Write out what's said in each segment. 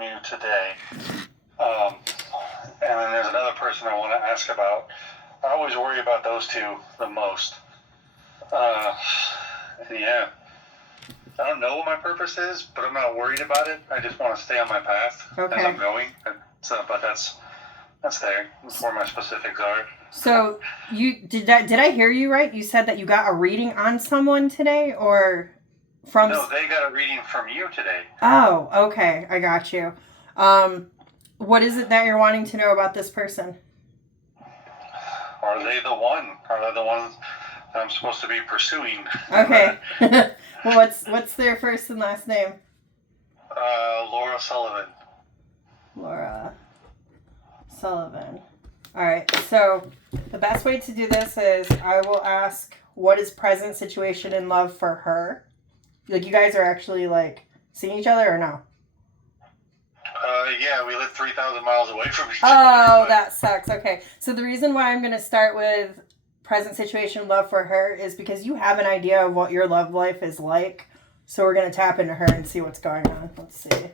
from you today. And then there's another person I want to ask about. I always worry about those two the most. Yeah. I don't know what my purpose is, but I'm not worried about it. I just want to stay on my path as I'm going. But that's there. That's where my specifics are. So did I hear you right? You said that you got a reading on someone today, or from? No, they got a reading from you today. Oh, okay, I got you. What is it that you're wanting to know about this person? Are they the one? Are they the ones that I'm supposed to be pursuing? Okay. Well, what's their first and last name? Laura Sullivan. Laura Sullivan. All right. So the best way to do this is I will ask, what is present situation in love for her? Like, you guys are actually like seeing each other or no? Yeah, we live 3,000 miles away from each other. Oh, that sucks. Okay. So the reason why I'm going to start with present situation love for her is because you have an idea of what your love life is like. So we're going to tap into her and see what's going on. Let's see.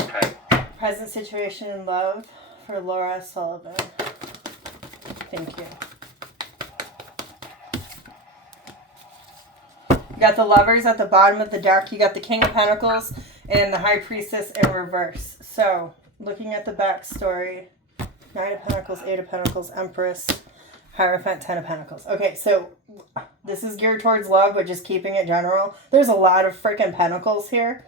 Okay. Present situation in love for Laura Sullivan. Thank you. You got the Lovers at the bottom of the deck. You got the King of Pentacles and the High Priestess in reverse. So, looking at the backstory, 9 of Pentacles, 8 of Pentacles, Empress, Hierophant, 10 of Pentacles. Okay, so this is geared towards love, but just keeping it general. There's a lot of freaking Pentacles here.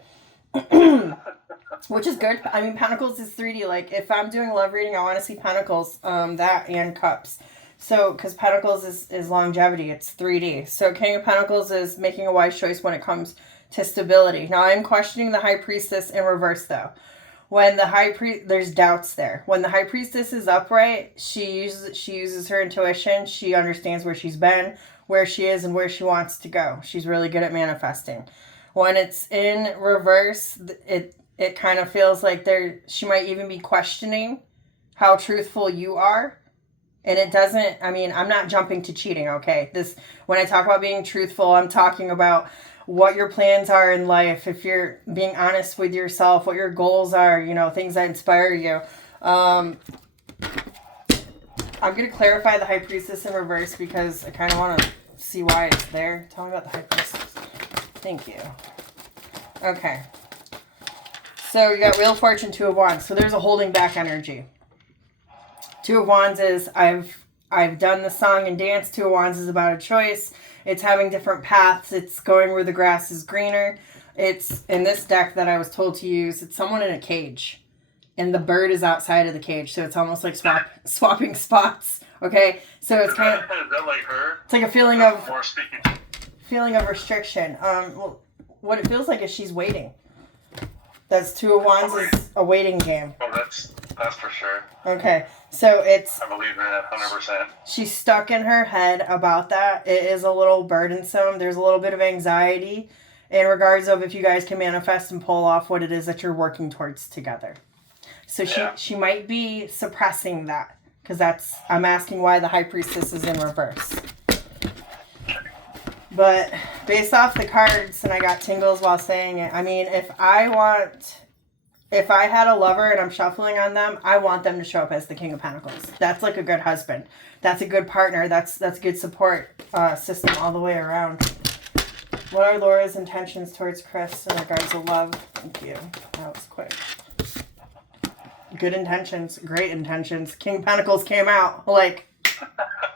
Which is good. I mean, Pentacles is 3D. Like, if I'm doing a love reading, I want to see Pentacles, that and Cups. So, because Pentacles is longevity. It's 3D. So, King of Pentacles is making a wise choice when it comes to stability. Now, I'm questioning the High Priestess in reverse, though. When the there's doubts there. When the High Priestess is upright, she uses her intuition. She understands where she's been, where she is, and where she wants to go. She's really good at manifesting. When it's in reverse, it kind of feels like she might even be questioning how truthful you are. And it doesn't, I mean, I'm not jumping to cheating, okay? When I talk about being truthful, I'm talking about what your plans are in life, if you're being honest with yourself, what your goals are, things that inspire you. I'm going to clarify the High Priestess in reverse because I kind of want to see why it's there. Tell me about the High Priestess. Thank you. Okay. So you got Wheel of Fortune, 2 of Wands. So there's a holding back energy. 2 of Wands is I've done the song and dance. 2 of Wands is about a choice. It's having different paths. It's going where the grass is greener. It's in this deck that I was told to use. It's someone in a cage, and the bird is outside of the cage. So it's almost like swapping spots. Okay, so it's kind of. Is that like her? It's like a feeling of restriction. Well, what it feels like is she's waiting. That's 2 of Wands is a waiting game. Oh, that's for sure. Okay, so it's... I believe in it 100%. She's stuck in her head about that. It is a little burdensome. There's a little bit of anxiety in regards of if you guys can manifest and pull off what it is that you're working towards together. So she might be suppressing that because I'm asking why the High Priestess is in reverse. But based off the cards, and I got tingles while saying it, I mean, if I had a lover and I'm shuffling on them, I want them to show up as the King of Pentacles. That's like a good husband. That's a good partner. That's a good support system all the way around. What are Laura's intentions towards Chris in regards to love? Thank you. That was quick. Good intentions. Great intentions. King of Pentacles came out. Like,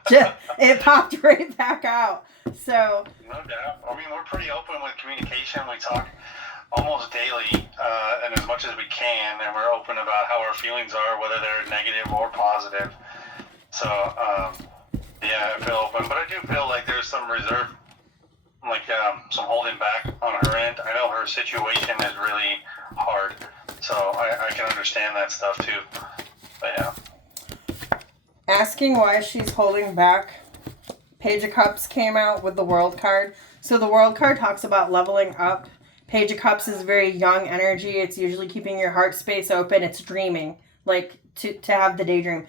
it popped right back out. So. No doubt. I mean, we're pretty open with communication. We talk almost daily, and as much as we can, and we're open about how our feelings are, whether they're negative or positive. So, yeah, I feel open, but I do feel like there's some reserve, like some holding back on her end. I know her situation is really hard, so I can understand that stuff too. But yeah. Asking why she's holding back. Page of Cups came out with the World card. So the World card talks about leveling up. Page of Cups is very young energy. It's usually keeping your heart space open. It's dreaming, like to have the daydream.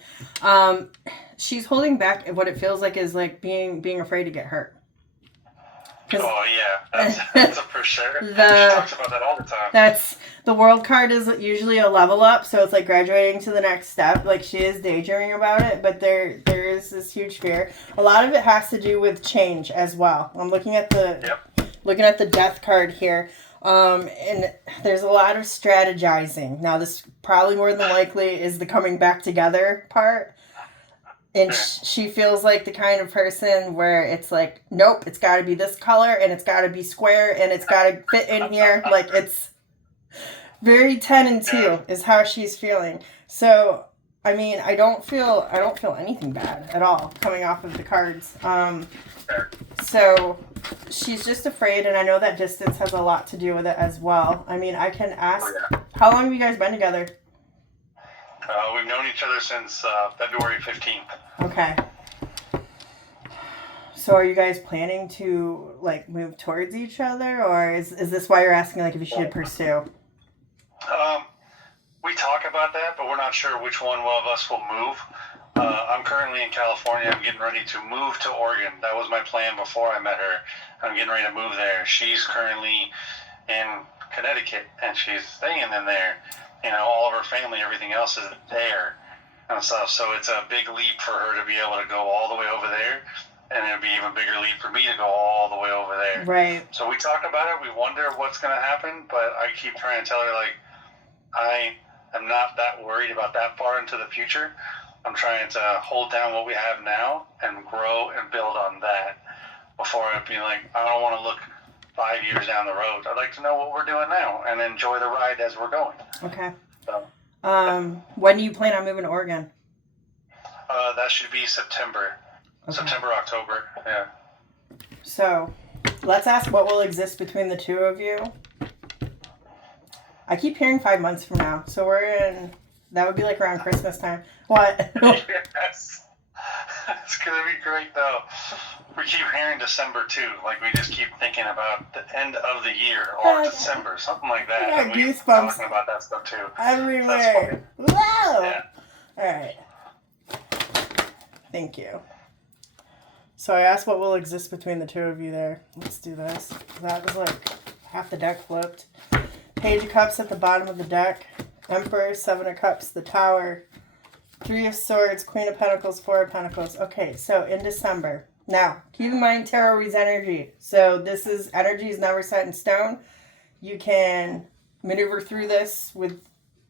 She's holding back. What it feels like is like being afraid to get hurt. Oh yeah, that's a for sure. She the talks about that all the time. That's the world card is usually a level up, so it's like graduating to the next step. Like she is daydreaming about it, but there is this huge fear. A lot of it has to do with change as well. I'm looking at the death card here. And there's a lot of strategizing. Now this probably more than likely is the coming back together part. And she feels like the kind of person where it's like, nope, it's got to be this color and it's got to be square and it's got to fit in here. Like it's very 10 and 2 is how she's feeling. So, I mean, I don't feel anything bad at all coming off of the cards. So she's just afraid, and I know that distance has a lot to do with it as well. I mean, I can ask, how long have you guys been together? We've known each other since February 15th. Okay. So are you guys planning to, like, move towards each other, or is this why you're asking, like, if you should pursue? We talk about that, but we're not sure which one of us will move. I'm currently in California. I'm getting ready to move to Oregon. That was my plan before I met her. I'm getting ready to move there. She's currently in Connecticut, and she's staying in there. You know, all of her family, everything else is there and stuff. So it's a big leap for her to be able to go all the way over there, and it would be even bigger leap for me to go all the way over there. Right. So we talk about it. We wonder what's going to happen, but I keep trying to tell her, like, I am not that worried about that far into the future. I'm trying to hold down what we have now and grow and build on that before it be like, I don't want to look 5 years down the road. I'd like to know what we're doing now and enjoy the ride as we're going. Okay. So, when do you plan on moving to Oregon? that should be September. Okay. September, October, yeah. So, let's ask what will exist between the two of you. I keep hearing 5 months from now, so that would be like around Christmas time. What? Yes. It's going to be great, though. We keep hearing December, too. Like, we just keep thinking about the end of the year or December, something like that. Yeah, and we keep goosebumps talking about that stuff, too. everywhere. Wow. Yeah. All right. Thank you. So I asked what will exist between the two of you there. Let's do this. That was like half the deck flipped. Page of Cups at the bottom of the deck. Emperor, Seven of Cups, the Tower. Three of Swords, Queen of Pentacles, Four of Pentacles. Okay, so in December. Now, keep in mind tarot reads energy. So energy is never set in stone. You can maneuver through this with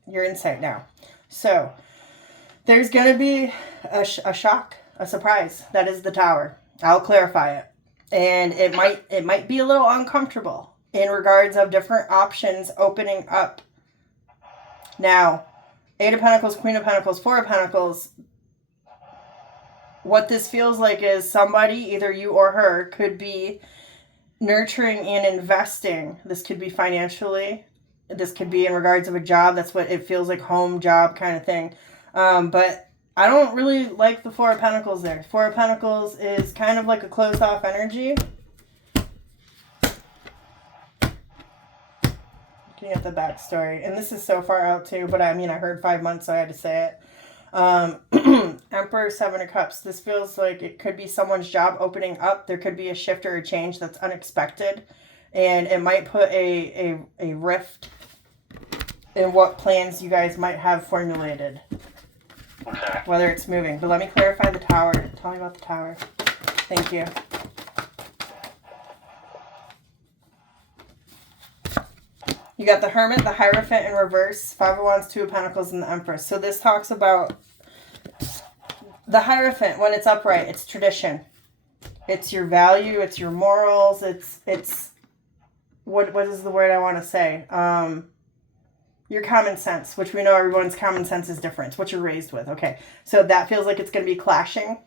your insight now. So, there's going to be a shock, a surprise. That is the Tower. I'll clarify it. And it might be a little uncomfortable in regards of different options opening up. Now, Eight of Pentacles, Queen of Pentacles, Four of Pentacles. What this feels like is somebody, either you or her, could be nurturing and investing. This could be financially. This could be in regards of a job. That's what it feels like, home, job kind of thing. But I don't really like the Four of Pentacles there. Four of Pentacles is kind of like a closed off energy. Looking at the backstory. And this is so far out too, but I mean, I heard 5 months, so I had to say it. Emperor, Seven of Cups. This feels like it could be someone's job opening up. There could be a shift or a change that's unexpected. And it might put a rift in what plans you guys might have formulated. Okay. Whether it's moving. But let me clarify the Tower. Tell me about the Tower. Thank you. You got the Hermit, the Hierophant in reverse, Five of Wands, Two of Pentacles, and the Empress. So this talks about the Hierophant. When it's upright, it's tradition. It's your value. It's your morals. It's what is the word I want to say? Your common sense, which we know everyone's common sense is different. It's what you're raised with. Okay, so that feels like it's going to be clashing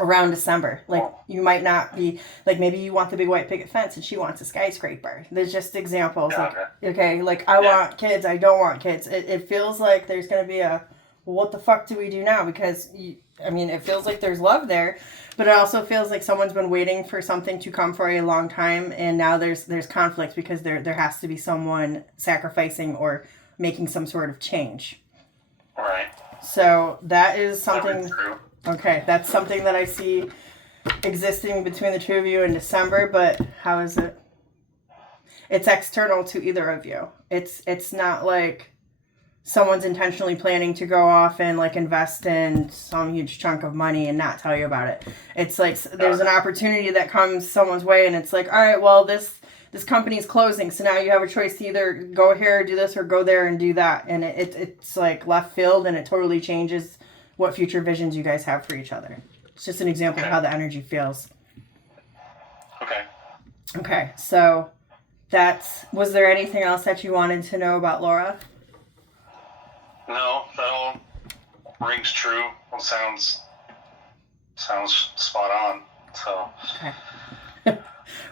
around December. Like, you might not be, like, maybe you want the big white picket fence and she wants a skyscraper. There's just examples. Yeah, like, okay, like, I want kids, I don't want kids. It feels like there's going to be well, what the fuck do we do now? Because, it feels like there's love there, but it also feels like someone's been waiting for something to come for a long time, and now there's conflict because there has to be someone sacrificing or making some sort of change. Right. So that is something... True. Okay, that's something that I see existing between the two of you in December, but how is it? It's external to either of you. It's not like someone's intentionally planning to go off and like invest in some huge chunk of money and not tell you about it. It's like there's an opportunity that comes someone's way, and it's like, all right, well, this company's closing, so now you have a choice to either go here, do this, or go there and do that. And it's like left field, and it totally changes what future visions you guys have for each other. It's just an example of how the energy feels. Okay. Okay, so was there anything else that you wanted to know about Laura? No, that all rings true. Well, sounds spot on. So. Okay.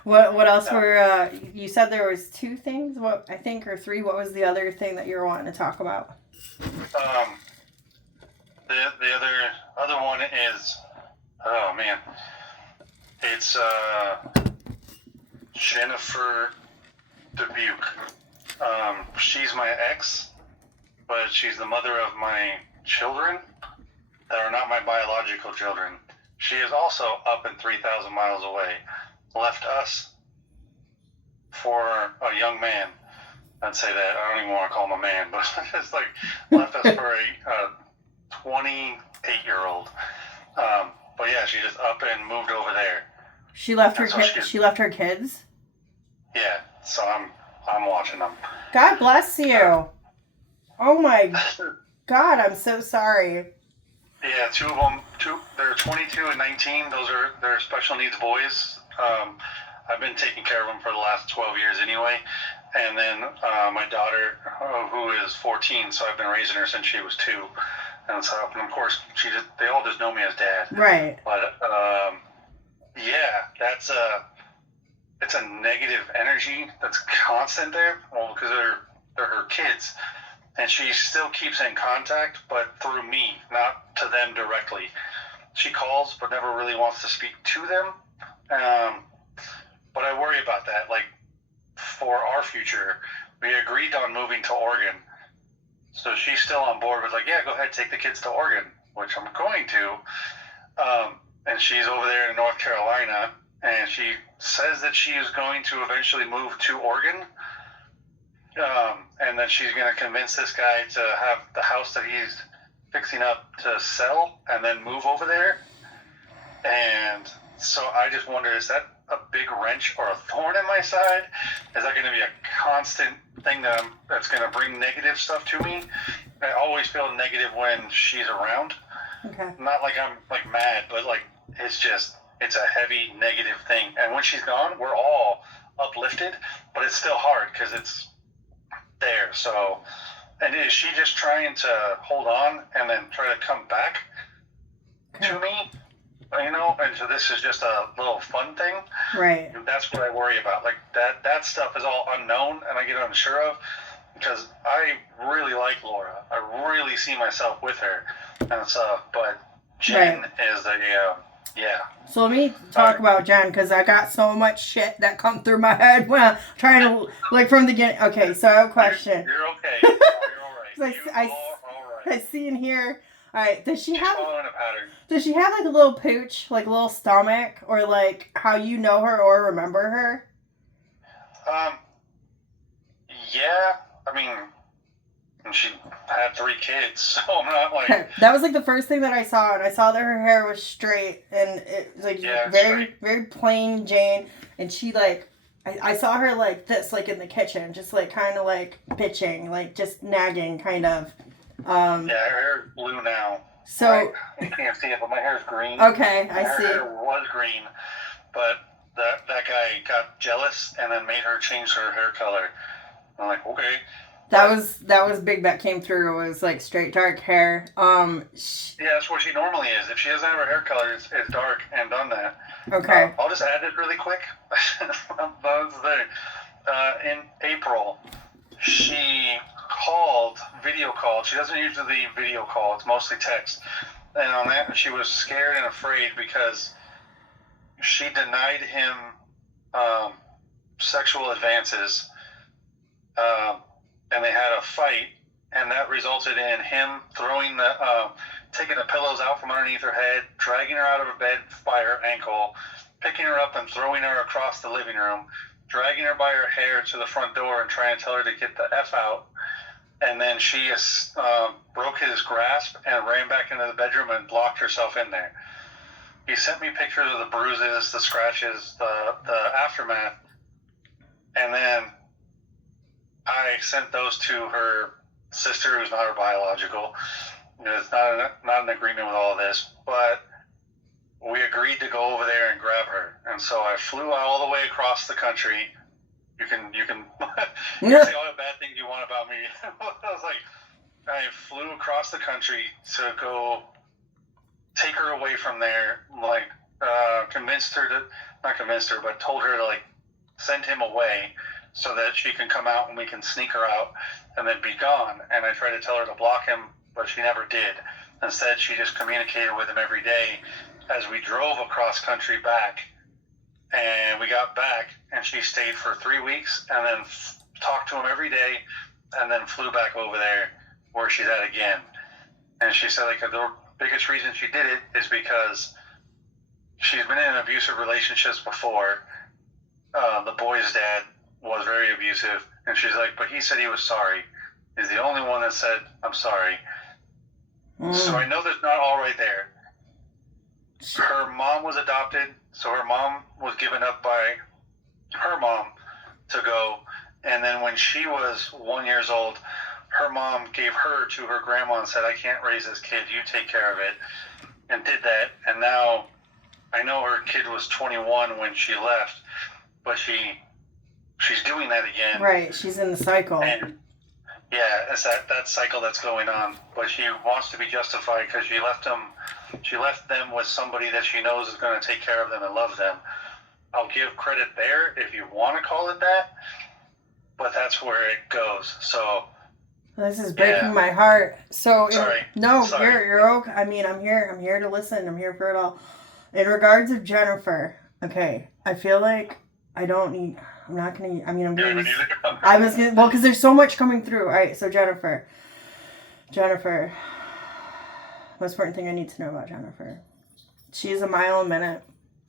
What else were you said there was two things? What I think or three? What was the other thing that you were wanting to talk about? The other one is, oh man, it's Jennifer Dubuque. She's my ex, but she's the mother of my children that are not my biological children. She is also up and 3,000 miles away. Left us for a young man. I'd say that. I don't even want to call him a man, but it's like left us for a 28-year-old. But yeah, she just up and moved over there. She left her she left her kids? Yeah, so I'm watching them. God bless you. Oh my God, I'm so sorry. Yeah, two of them, they're 22 and 19. They're special needs boys. I've been taking care of them for the last 12 years anyway. And then my daughter, who is 14, so I've been raising her since she was 2. And so, and of course, they all just know me as dad. Right. But yeah, it's a negative energy that's constant there. Well, because they're her kids. And she still keeps in contact, but through me, not to them directly. She calls, but never really wants to speak to them. But I worry about that. Like, for our future, we agreed on moving to Oregon. So she's still on board with like, yeah, go ahead, take the kids to Oregon, which I'm going to. And she's over there in North Carolina, and she says that she is going to eventually move to Oregon. And then she's going to convince this guy to have the house that he's fixing up to sell and then move over there. And so I just wonder, is that a big wrench or a thorn in my side? Is that going to be a constant thing that's going to bring negative stuff to me? I always feel negative when she's around. Okay. Not like I'm like mad, but like it's a heavy negative thing. And when she's gone, we're all uplifted, but it's still hard because it's there. So, and is she just trying to hold on and then try to come back to me? You know, and so this is just a little fun thing. Right. That's what I worry about. Like that stuff is all unknown, and I get unsure of because I really like Laura. I really see myself with her, and so. But Jen is the yeah. So let me talk about Jen, because I got so much shit that come through my head when I'm trying to, like, from the beginning. Okay, so I have a question. You're okay. You're all right. I see in here. All right, does she have following a pattern? Does she have like a little pooch, like a little stomach, or like how you know her or remember her? Yeah. I mean, she had 3 kids, so I'm not like. Okay. That was like the first thing that I saw, and I saw that her hair was straight and it was like very plain Jane, and she like. I saw her like this, like in the kitchen, just like kind of like bitching, like just nagging, kind of. Yeah, her hair's blue now. So right? You can't see it, but my hair's green. Okay, I see. Her hair was green, but that guy got jealous and then made her change her hair color. I'm like, okay. That was big. That came through. It was like straight dark hair. Yeah, that's what she normally is. If she doesn't have her hair color, it's dark and done that. Okay. I'll just add it really quick. That's the thing. In April, she video called. She doesn't usually video call. It's mostly text. And on that, she was scared and afraid because she denied him sexual advances. And they had a fight, and that resulted in him throwing the taking the pillows out from underneath her head, dragging her out of her bed by her ankle, picking her up and throwing her across the living room, dragging her by her hair to the front door and trying to tell her to get the F out. And then she broke his grasp and ran back into the bedroom and locked herself in there. He sent me pictures of the bruises, the scratches, the aftermath. And then I sent those to her sister, who's not her biological. It's not an agreement with all of this, but we agreed to go over there and grab her. And so I flew all the way across the country. You can say all the bad things you want about me. I was like, I flew across the country to go take her away from there, like told her to like send him away so that she can come out and we can sneak her out and then be gone. And I tried to tell her to block him, but she never did. Instead, she just communicated with him every day as we drove across country back. And we got back, and she stayed for 3 weeks and then talked to him every day and then flew back over there where she's at again. And she said, like, the biggest reason she did it is because she's been in abusive relationships before. The boy's dad was very abusive, and she's like, but he said he was sorry. He's the only one that said, I'm sorry. So I know there's not all right there. Her mom was adopted, so her mom was given up by her mom to go. And then when she was 1 year old, her mom gave her to her grandma and said, I can't raise this kid, you take care of it. And did that. And now I know her kid was 21 when she left, but she's doing that again. Right, she's in the cycle. And yeah, it's that cycle that's going on. But she wants to be justified because she left them with somebody that she knows is going to take care of them and love them. I'll give credit there if you want to call it that, but that's where it goes. So this is breaking my heart. So sorry. You're okay. I mean, I'm here to listen. I'm here for it all. In regards of Jennifer, okay, I feel like I don't need. I'm not gonna. I mean, I'm gonna. I was gonna. Well, because there's so much coming through. All right. So Jennifer. Most important thing I need to know about Jennifer. She's a mile a minute.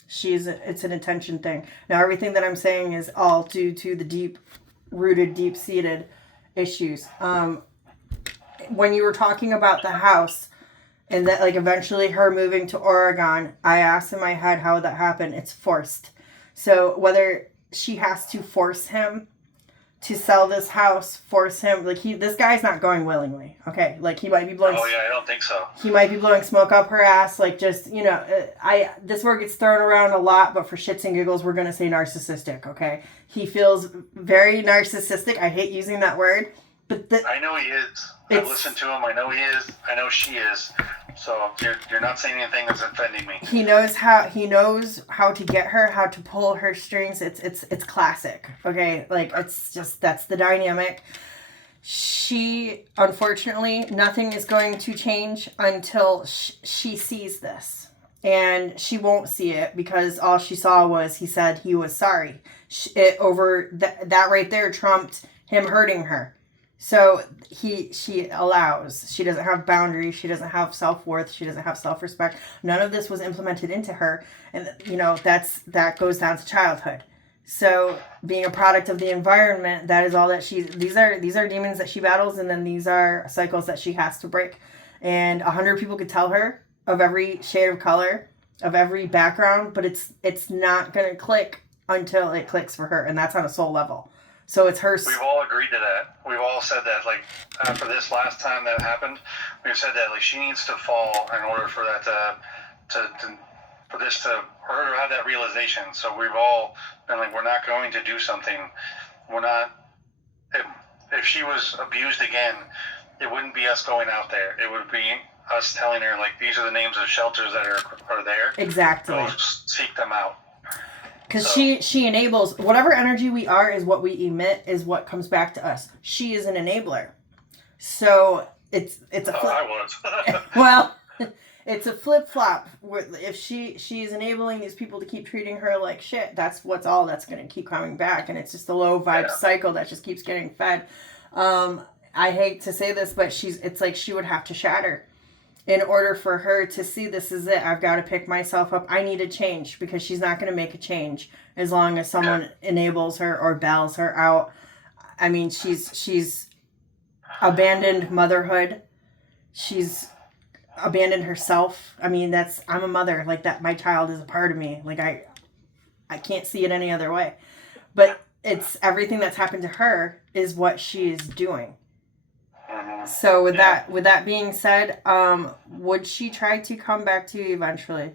It's an attention thing. Now everything that I'm saying is all due to the deep-rooted, deep-seated issues. When you were talking about the house and that like eventually her moving to Oregon, I asked in my head how that happened. It's forced. So whether she has to force him to sell this house, force him, like this guy's not going willingly. Okay, like he might be blowing. Oh yeah, I don't think so. He might be blowing smoke up her ass, like just this word gets thrown around a lot, but for shits and giggles, we're gonna say narcissistic. Okay, he feels very narcissistic. I hate using that word, but I know he is. I've listened to him. I know he is. I know she is. So you're not saying anything that's offending me. He knows how to get her, how to pull her strings. It's classic. Okay, like it's just that's the dynamic. She unfortunately nothing is going to change until she sees this, and she won't see it because all she saw was he said he was sorry. That right there trumped him hurting her. So she allows. She doesn't have boundaries. She doesn't have self-worth. She doesn't have self-respect. None of this was implemented into her. And, that goes down to childhood. So being a product of the environment, that is all that these are demons that she battles. And then these are cycles that she has to break. And 100 people could tell her of every shade of color, of every background, but it's not going to click until it clicks for her. And that's on a soul level. So it's her. We've all agreed to that. We've all said that. Like after this last time that happened, we've said that like she needs to fall in order for that for her to have that realization. So we've all been like, we're not going to do something. We're not. If she was abused again, it wouldn't be us going out there. It would be us telling her like these are the names of shelters that are there. Exactly. Go seek them out. Because she enables whatever energy we are is what we emit is what comes back to us. She is an enabler, so it's a flip. I was. Well, it's a flip flop. If she's enabling these people to keep treating her like shit, that's that's going to keep coming back, and it's just a low vibe cycle that just keeps getting fed. I hate to say this, but it's like she would have to shatter. in order for her to see this is it, I've got to pick myself up. I need a change because she's not going to make a change as long as someone enables her or bails her out. I mean, she's abandoned motherhood. She's abandoned herself. I mean, I'm a mother. Like that, my child is a part of me. Like I can't see it any other way. But it's everything that's happened to her is what she is doing. So with that being said, would she try to come back to you eventually?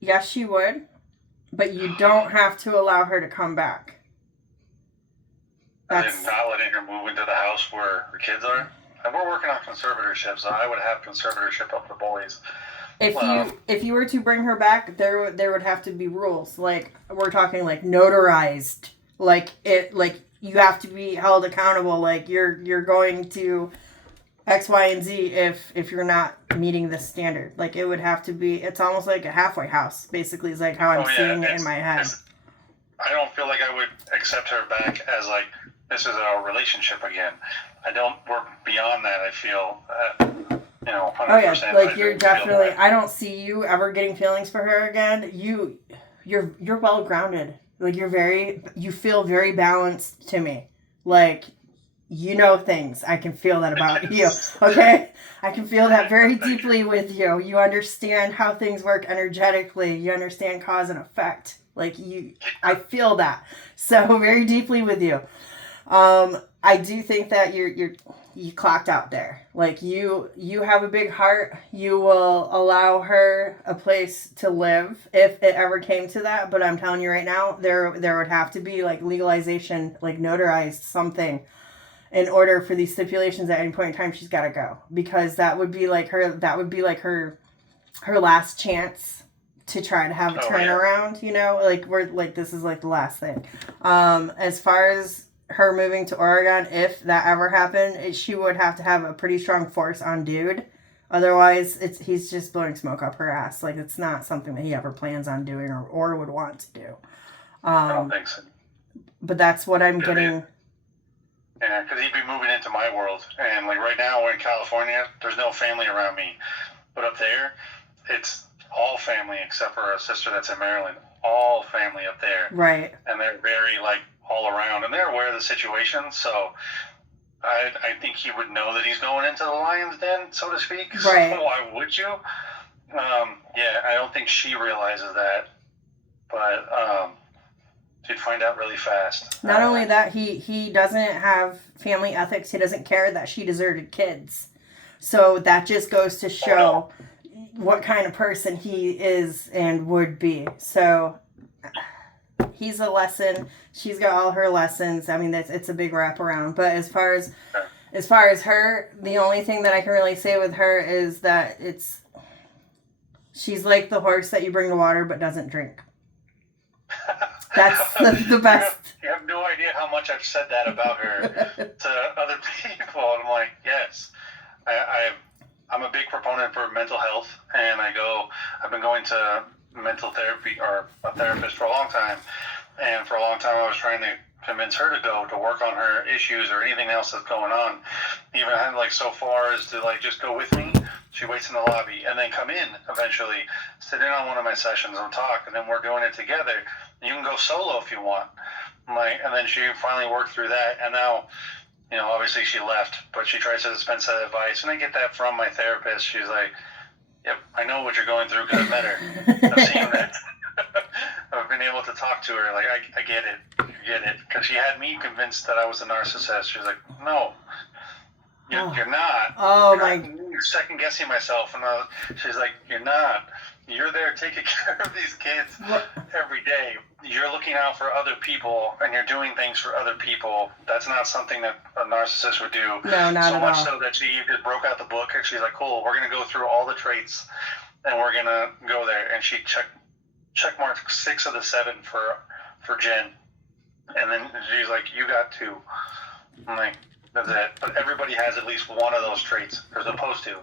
Yes, she would, but you don't have to allow her to come back. That's not letting her move into the house where her kids are. And we're working on conservatorship, so I would have conservatorship of the boys. If you were to bring her back, there would have to be rules. Like we're talking like notarized. Like you have to be held accountable. Like you're going to X, Y, and Z if you're not meeting this standard. Like it would have to be. It's almost like a halfway house. Basically, is like how I'm seeing it in my head. I don't feel like I would accept her back as like this is our relationship again. I don't work beyond that. I feel. 100%. Oh yeah, like you're definitely. I don't see you ever getting feelings for her again. You're well grounded. Like you feel very balanced to me. Like, you know things. I can feel that about you. Okay? I can feel that very deeply with you. You understand how things work energetically. You understand cause and effect. Like I feel that. So very deeply with you. I do think that you clocked out there. Like you have a big heart. You will allow her a place to live if it ever came to that. But I'm telling you right now, there would have to be like legalization, like notarized something in order for these stipulations at any point in time. She's got to go because that would be like her last chance to try to have a turnaround, like this is like the last thing. As far as her moving to Oregon, if that ever happened, she would have to have a pretty strong force on dude. Otherwise, he's just blowing smoke up her ass. Like, it's not something that he ever plans on doing or would want to do. I don't think so. But that's what I'm getting. Yeah, because he'd be moving into my world. And, like, right now we're in California. There's no family around me. But up there, it's all family except for a sister that's in Maryland. All family up there. Right. And they're very, like, all around, and they're aware of the situation, so I think he would know that he's going into the lion's den, so to speak. Right. So why would you? I don't think she realizes that, but she'd find out really fast. Not only that, he doesn't have family ethics. He doesn't care that she deserted kids. So that just goes to show what kind of person he is and would be. So he's a lesson. She's got all her lessons. I mean, it's a big wraparound. But as far as her, the only thing that I can really say with her is that she's like the horse that you bring to water but doesn't drink. That's the best. You have no idea how much I've said that about her to other people. And I'm like, yes, I'm a big proponent for mental health, and I've been going to mental therapy or a therapist for a long time, and for a long time I was trying to convince her to go to work on her issues or anything else that's going on, even like so far as to like just go with me. She waits in the lobby and then come in eventually, sit in on one of my sessions and talk, and then we're doing it together. You can go solo if you want. And then she finally worked through that, and now obviously she left, but she tries to dispense that advice, and I get that from my therapist. She's like, yep, I know what you're going through because I've met her. I've seen it. I've been able to talk to her. Like, I get it. You get it. Because she had me convinced that I was a narcissist. She was like, no, you're not. Oh, You're second guessing myself. And she's like, you're not. You're there taking care of these kids every day. You're looking out for other people, and you're doing things for other people. That's not something that a narcissist would do. No, not so at much all. So that she just broke out the book, and she's like, cool, we're going to go through all the traits, and we're going to go there. And she checkmarked 6 of the 7 for Jen. And then she's like, you got 2. I'm like, that's it. But everybody has at least one of those traits. They're supposed to.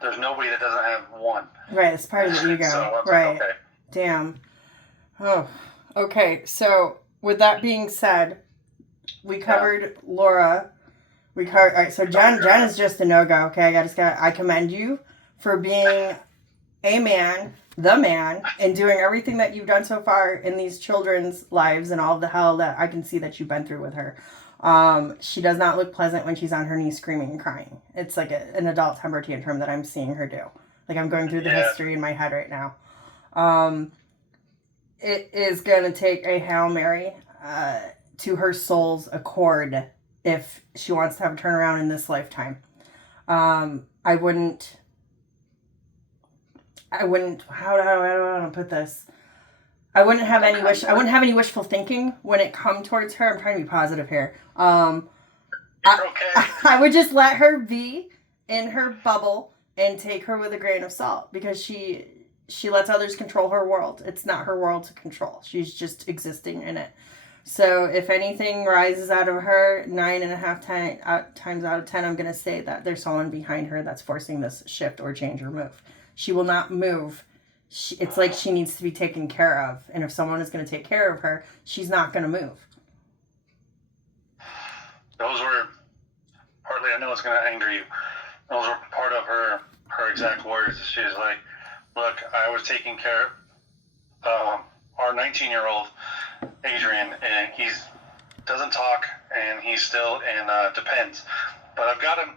There's nobody that doesn't have one. Right, it's part of the ego. So right. Like, okay. Damn. Oh, okay. So with that being said, we covered Laura. All right, so Jen is just a no-go, okay? I commend you for being a man, the man, and doing everything that you've done so far in these children's lives and all the hell that I can see that you've been through with her. She does not look pleasant when she's on her knees screaming and crying. It's like an adult temper tantrum that I'm seeing her do. Like, I'm going through the history in my head right now. It is going to take a Hail Mary to her soul's accord if she wants to have a turnaround in this lifetime. I wouldn't, how do I want to put this? I wouldn't have any wishful thinking when it come towards her. I'm trying to be positive here. You're okay. I would just let her be in her bubble and take her with a grain of salt, because she lets others control her world. It's not her world to control. She's just existing in it. So if anything rises out of her, 9.5 times out of 10, I'm going to say that there's someone behind her that's forcing this shift or change or move. She will not move. It's like she needs to be taken care of. And if someone is going to take care of her, she's not going to move. Those were partly, I know it's going to anger you, those were part of her exact words. She was like, look, I was taking care of our 19-year-old Adrian, and he doesn't talk, and he's still in depends. But I've got him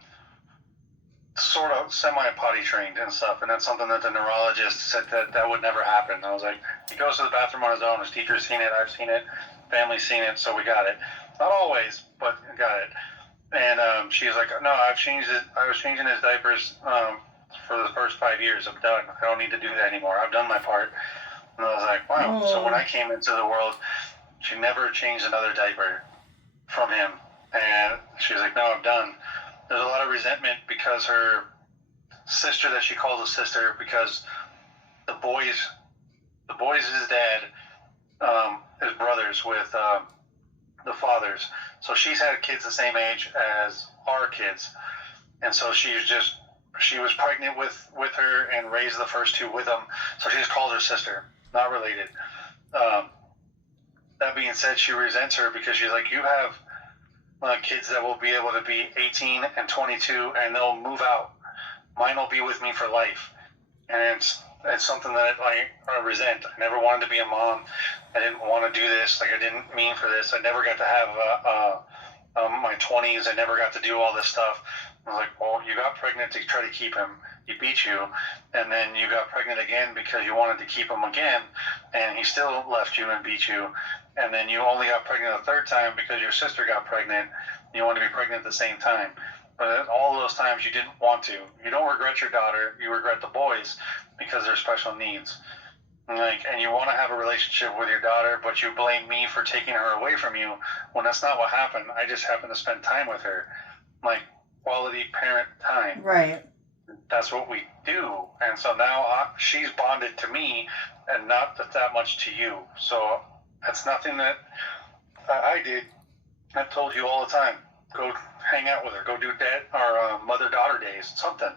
sort of semi-potty trained and stuff, and that's something that the neurologist said that would never happen. I was like, he goes to the bathroom on his own. His teacher's seen it, I've seen it, family's seen it, so we got it. Not always, but got it. And she was like, no, I was changing his diapers for the first 5 years. I'm done. I don't need to do that anymore. I've done my part. And I was like, wow. So when I came into the world, she never changed another diaper from him. And she was like, no, I'm done. There's a lot of resentment because her sister, that she calls a sister, because the boys, his dad, is brothers with the fathers. So she's had kids the same age as our kids. And so she was pregnant with her and raised the first two with them. So she just calls her sister, not related. That being said, she resents her because she's like, you have kids that will be able to be 18 and 22 and they'll move out. Mine will be with me for life. And it's something that I resent. I never wanted to be a mom. I didn't want to do this. Like, I didn't mean for this. I never got to have my 20s. I never got to do all this stuff. I was like, well, you got pregnant to try to keep him. He beat you. And then you got pregnant again because you wanted to keep him again. And he still left you and beat you. And then you only got pregnant a third time because your sister got pregnant. You wanted to be pregnant at the same time. But all those times you didn't want to. You don't regret your daughter. You regret the boys because they're special needs. And you want to have a relationship with your daughter, but you blame me for taking her away from you when that's not what happened. I just happened to spend time with her. Like, quality parent time. Right. That's what we do. And so now she's bonded to me and not that much to you. So that's nothing that I did. I've told you all the time. Go hang out with her. Go do dad or mother-daughter days, something.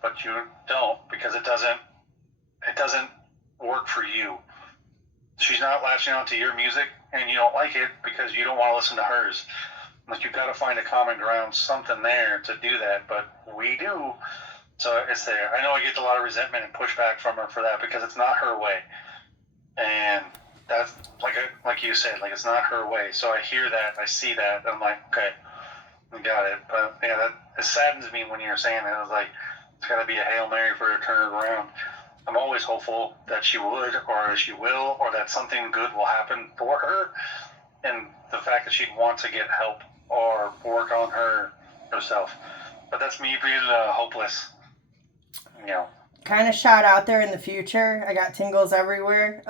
But you don't, because it doesn't work for you. She's not latching on to your music, and you don't like it because you don't want to listen to hers. Like, you've got to find a common ground, something there to do that, but we do. So it's there. I know I get a lot of resentment and pushback from her for that because it's not her way. And that's, like you said, like, it's not her way. So I hear that, I see that, and I'm like, okay, I got it. But yeah, it saddens me when you're saying that. I was like, it's got to be a Hail Mary for her to turn it around. I'm always hopeful that she would, or she will, or that something good will happen for her. And the fact that she'd want to get help or work on herself. But that's me being hopeless. Kind of shot out there in the future. I got tingles everywhere.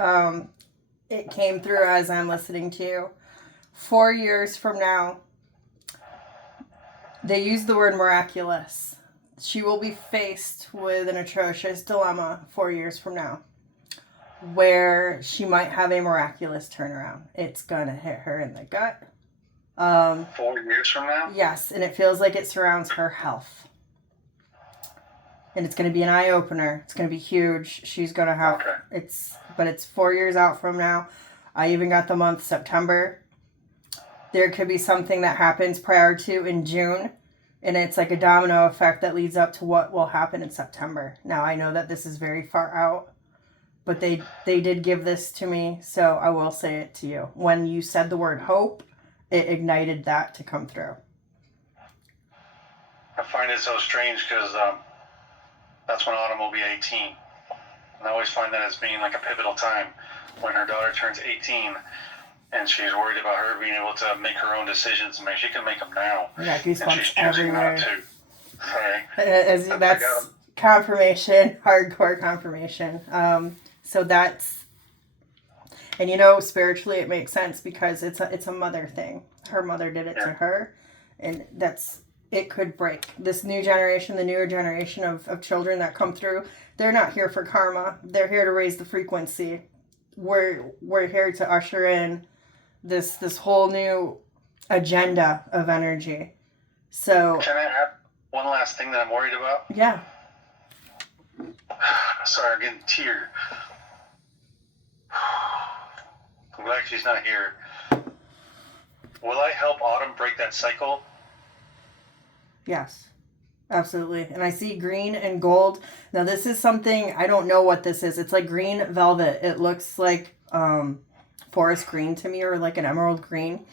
It came through as I'm listening to you. 4 years from now, they use the word miraculous. She will be faced with an atrocious dilemma 4 years from now, where she might have a miraculous turnaround. It's going to hit her in the gut. 4 years from now? Yes, and it feels like it surrounds her health. And it's going to be an eye-opener. It's going to be huge. She's going to have... Okay. But it's 4 years out from now. I even got the month September. There could be something that happens prior to in June And it's like a domino effect that leads up to what will happen in September. Now I know that this is very far out, but they did give this to me, so I will say it to you. When you said the word hope, it ignited that to come through. I find it so strange because that's when Autumn will be 18. And I always find that as being like a pivotal time when her daughter turns 18 and she's worried about her being able to make her own decisions. I mean, she can make them now. I got And she's goosebumps choosing everywhere. not to. Sorry. That's confirmation, hardcore confirmation. So that's, and you know, spiritually it makes sense because it's a mother thing. Her mother did it to her, and it could break. This new generation, the newer generation of children that come through, they're not here for karma. They're here to raise the frequency. We're here to usher in this whole new agenda of energy. So Can I add one last thing that I'm worried about? yeah. Sorry, I'm getting teared. I'm glad she's not here. Will I help Autumn break that cycle? Yes, absolutely. And I see green and gold. Now this is something, I don't know what this is. It's like green velvet. It looks like forest green to me, or like an emerald green.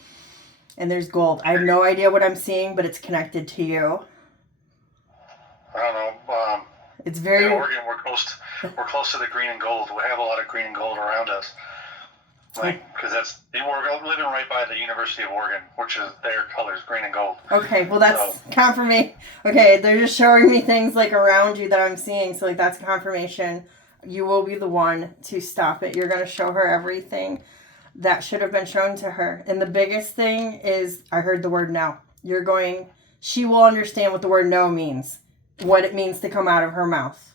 And there's gold. I have no idea what I'm seeing, but it's connected to you. I don't know. It's very In Oregon, we're close to the green and gold. We have a lot of green and gold around us. Like, because we're living right by the University of Oregon, which is their colors, green and gold. Okay, well that's confirmation. Okay, they're just showing me things like around you that I'm seeing. So like that's confirmation. You will be the one to stop it. You're going to show her everything that should have been shown to her. And the biggest thing is, I heard the word no. She will understand what the word no means, what it means to come out of her mouth.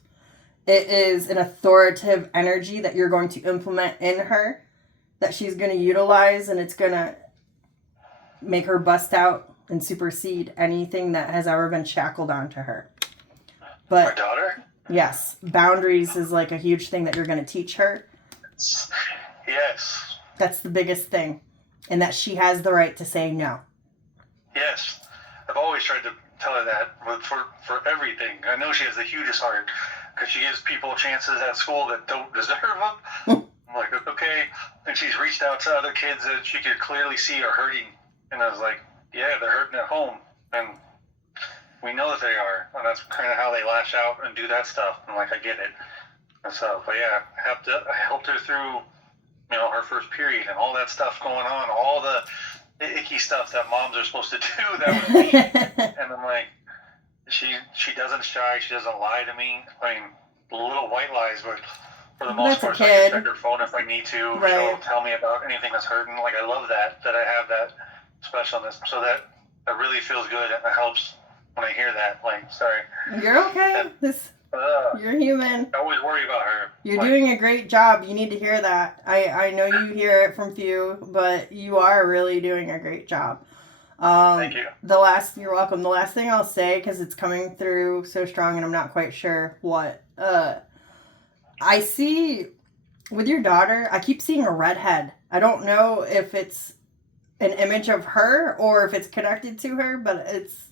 It is an authoritative energy that you're going to implement in her, that she's going to utilize, and it's going to make her bust out and supersede anything that has ever been shackled onto her. But my daughter? Yes, boundaries is like a huge thing that you're going to teach her. Yes. That's the biggest thing. And that she has the right to say no. Yes. I've always tried to tell her that, but for everything. I know she has the hugest heart because she gives people chances at school that don't deserve them. I'm like, okay. And she's reached out to other kids that she could clearly see are hurting. And I was like, yeah, they're hurting at home. And we know that they are. And that's kind of how they lash out and do that stuff. I'm like, I get it. And so, but yeah, I helped her through, her first period and all that stuff going on, all the icky stuff that moms are supposed to do. That was me. And I'm like, she doesn't shy. She doesn't lie to me. I mean, little white lies, but for the most part, I can check her phone if I need to. Right. She'll tell me about anything that's hurting. Like, I love that I have that specialness. So that really feels good. It helps when I hear that. Like, sorry. You're okay. You're human. I always worry about her. You're doing a great job. You need to hear that. I know you hear it from few, but you are really doing a great job. Thank you. You're welcome. The last thing I'll say, because it's coming through so strong and I'm not quite sure what, I see with your daughter, I keep seeing a redhead. I don't know if it's an image of her or if it's connected to her, but it's...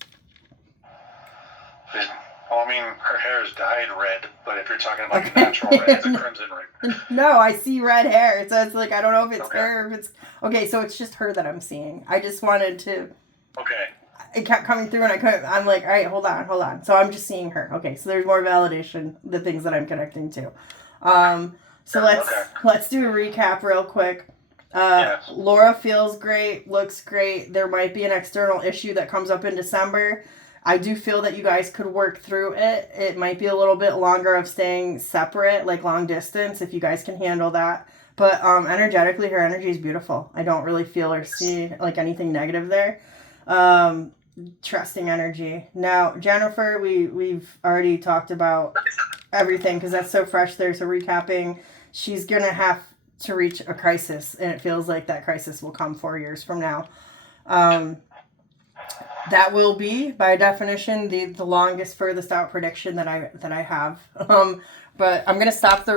Well, I mean, her hair is dyed red, but if you're talking about the natural red, it's a crimson red. No, I see red hair, so it's like, I don't know if it's her or if it's... Okay, so it's just her that I'm seeing. I just wanted to... Okay. It kept coming through and I'm like, all right, hold on. So I'm just seeing her. Okay, so there's more validation, the things that I'm connecting to. So let's do a recap real quick. Yes. Laura feels great, looks great. There might be an external issue that comes up in December. I do feel that you guys could work through it. It might be a little bit longer of staying separate, like long distance, if you guys can handle that. But energetically, her energy is beautiful. I don't really feel or see like anything negative there. Trusting energy. Now, Jennifer, we've already talked about everything because that's so fresh there. So recapping, she's going to have to reach a crisis, and it feels like that crisis will come 4 years from now. That will be, by definition, the longest, furthest out prediction that I have. But I'm going to stop the